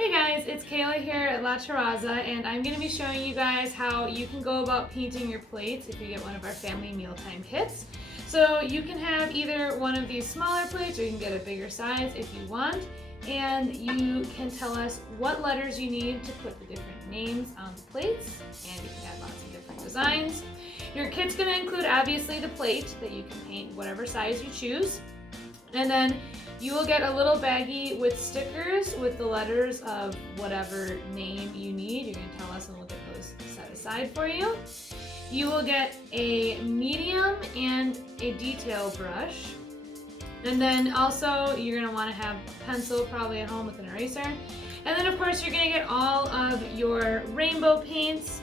Hey guys, it's Kayla here at La Terraza, and I'm going to be showing you guys how you can go about painting your plates if you get one of our family mealtime kits. So you can have either one of these smaller plates or you can get a bigger size if you want, and you can tell us what letters you need to put the different names on the plates, and you can add lots of different designs. Your kit's going to include obviously the plate that you can paint whatever size you choose, and then you will get a little baggie with stickers with the letters of whatever name you need. You're going to tell us and we'll get those set aside for you. You will get a medium and a detail brush. And then also you're going to want to have a pencil probably at home with an eraser. And then of course you're going to get all of your rainbow paints.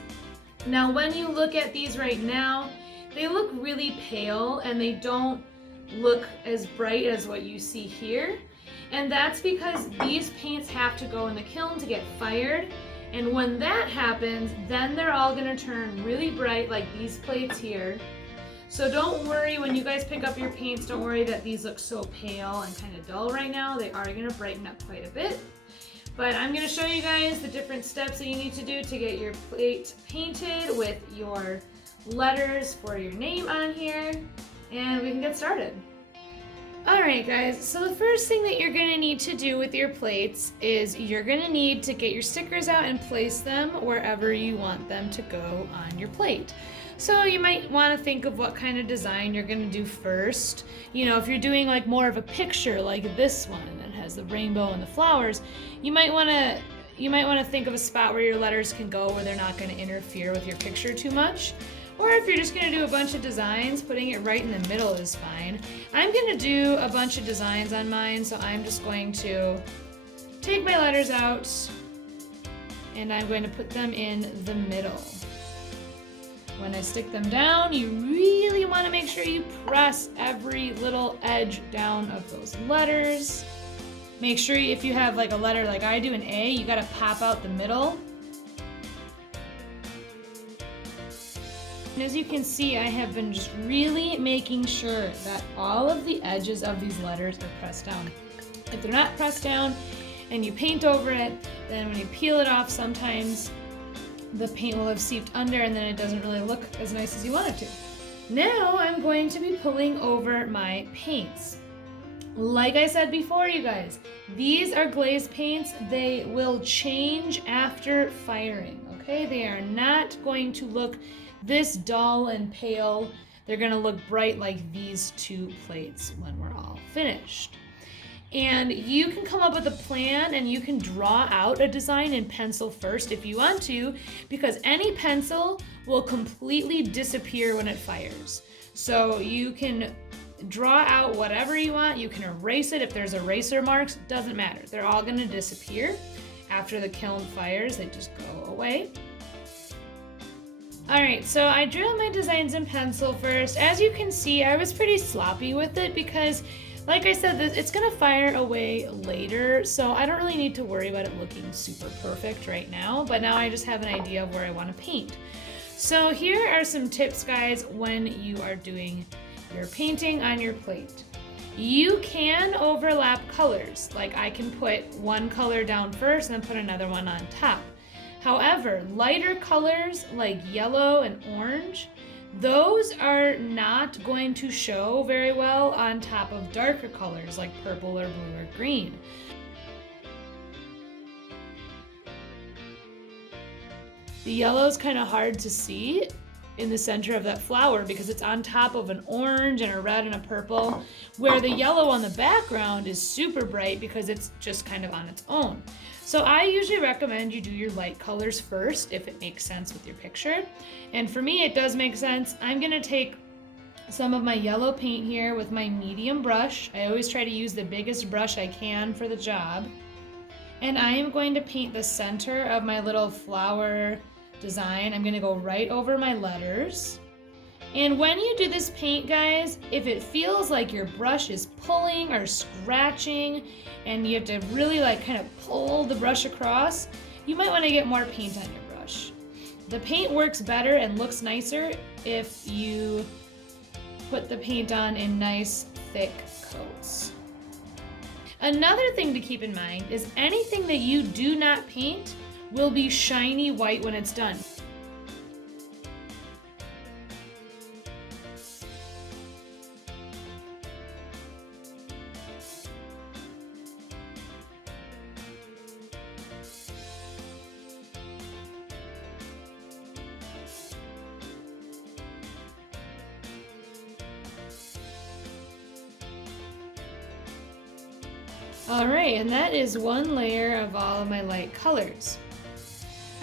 Now when you look at these right now, they look really pale and they don't look as bright as what you see here, and that's because these paints have to go in the kiln to get fired, and when that happens then they're all going to turn really bright like these plates here. So don't worry when you guys pick up your paints, don't worry that these look so pale and kind of dull right now. They are going to brighten up quite a bit, but I'm going to show you guys the different steps that you need to do to get your plate painted with your letters for your name on here, and we can get started. Alright guys, so the first thing that you're going to need to do with your plates is you're going to need to get your stickers out and place them wherever you want them to go on your plate. So you might want to think of what kind of design you're going to do first. You know, if you're doing like more of a picture like this one that has the rainbow and the flowers, you might want to think of a spot where your letters can go where they're not going to interfere with your picture too much. Or if you're just going to do a bunch of designs, putting it right in the middle is fine. I'm going to do a bunch of designs on mine, so I'm just going to take my letters out and I'm going to put them in the middle. When I stick them down, you really want to make sure you press every little edge down of those letters. Make sure if you have like a letter like I do, an A, you got to pop out the middle. And as you can see, I have been just really making sure that all of the edges of these letters are pressed down. If they're not pressed down and you paint over it, then when you peel it off, sometimes the paint will have seeped under and then it doesn't really look as nice as you want it to. Now I'm going to be pulling over my paints. Like I said before, you guys, these are glaze paints. They will change after firing, okay? They are not going to look this dull and pale. They're going to look bright like these two plates when we're all finished. And you can come up with a plan and you can draw out a design in pencil first if you want to, because any pencil will completely disappear when it fires. So you can draw out whatever you want. You can erase it if there's eraser marks, doesn't matter. They're all going to disappear after the kiln fires. They just go away. Alright, so I drew out my designs in pencil first. As you can see, I was pretty sloppy with it because, like I said, it's going to fire away later, so I don't really need to worry about it looking super perfect right now, but now I just have an idea of where I want to paint. So here are some tips, guys, when you are doing your painting on your plate. You can overlap colors, like I can put one color down first and then put another one on top. However, lighter colors like yellow and orange, those are not going to show very well on top of darker colors like purple or blue or green. The yellow is kind of hard to see in the center of that flower because it's on top of an orange and a red and a purple, where the yellow on the background is super bright because it's just kind of on its own. So I usually recommend you do your light colors first if it makes sense with your picture. And for me, it does make sense. I'm gonna take some of my yellow paint here with my medium brush. I always try to use the biggest brush I can for the job. And I am going to paint the center of my little flower design. I'm gonna go right over my letters. And when you do this paint, guys, if it feels like your brush is pulling or scratching and you have to really like kind of pull the brush across, you might want to get more paint on your brush. The paint works better and looks nicer if you put the paint on in nice thick coats. Another thing to keep in mind is anything that you do not paint will be shiny white when it's done. Alright, and that is one layer of all of my light colors.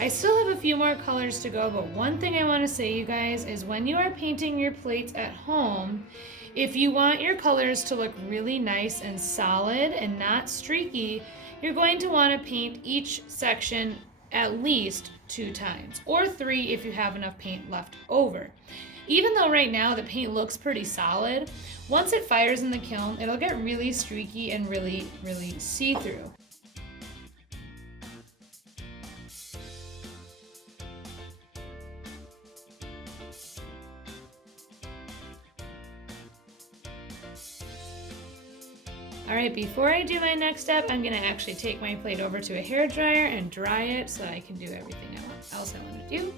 I still have a few more colors to go, but one thing I want to say, you guys, is when you are painting your plates at home, if you want your colors to look really nice and solid and not streaky, you're going to want to paint each section at least 2 times, or 3 if you have enough paint left over. Even though right now the paint looks pretty solid, once it fires in the kiln, it'll get really streaky and really see-through. Alright, before I do my next step, I'm going to actually take my plate over to a hairdryer and dry it so I can do everything else I want to do.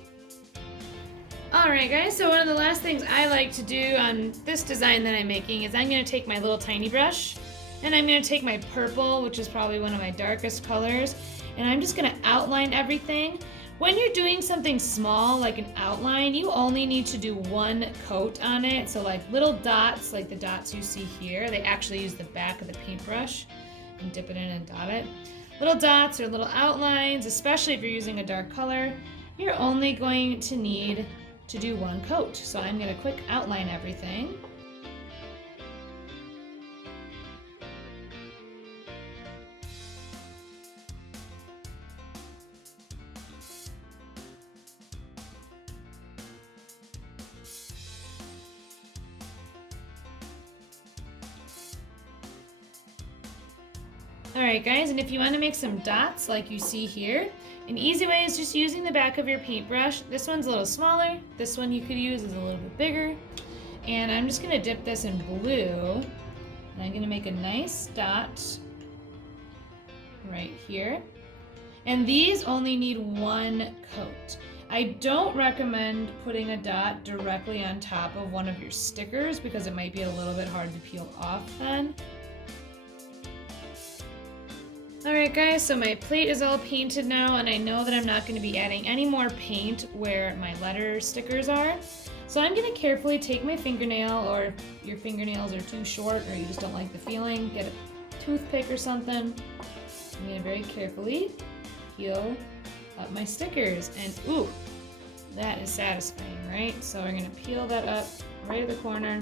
Alright guys, so one of the last things I like to do on this design that I'm making is I'm going to take my little tiny brush and I'm going to take my purple, which is probably one of my darkest colors, and I'm just going to outline everything. When you're doing something small like an outline, you only need to do 1 coat on it. So like little dots, like the dots you see here, they actually use the back of the paintbrush and dip it in and dot it. Little dots or little outlines, especially if you're using a dark color, you're only going to need to do 1 coat. So I'm going to quick outline everything. Alright guys, and if you want to make some dots like you see here, an easy way is just using the back of your paintbrush. This one's a little smaller, this one you could use is a little bit bigger. And I'm just going to dip this in blue, and I'm going to make a nice dot right here. And these only need 1 coat. I don't recommend putting a dot directly on top of one of your stickers because it might be a little bit hard to peel off then. Alright guys, so my plate is all painted now, and I know that I'm not going to be adding any more paint where my letter stickers are. So I'm going to carefully take my fingernail, or if your fingernails are too short or you just don't like the feeling, get a toothpick or something. I'm going to very carefully peel up my stickers, and ooh, that is satisfying, right? So we're going to peel that up right at the corner.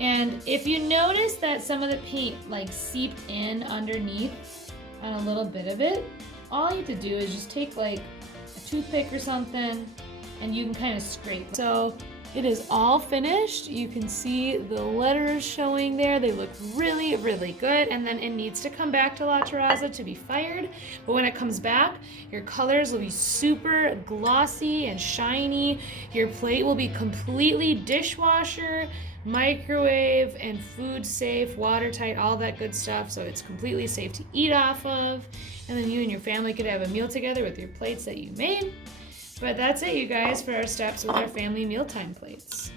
And if you notice that some of the paint like seeped in underneath on a little bit of it, all you have to do is just take like a toothpick or something and you can kind of scrape. So it is all finished. You can see the letters showing there. They look really good, and then it needs to come back to La Terraza to be fired. But when it comes back, your colors will be super glossy and shiny. Your plate will be completely dishwasher, microwave, and food safe, watertight, all that good stuff, so it's completely safe to eat off of. And then you and your family could have a meal together with your plates that you made. But that's it, you guys, for our steps with our family mealtime plates.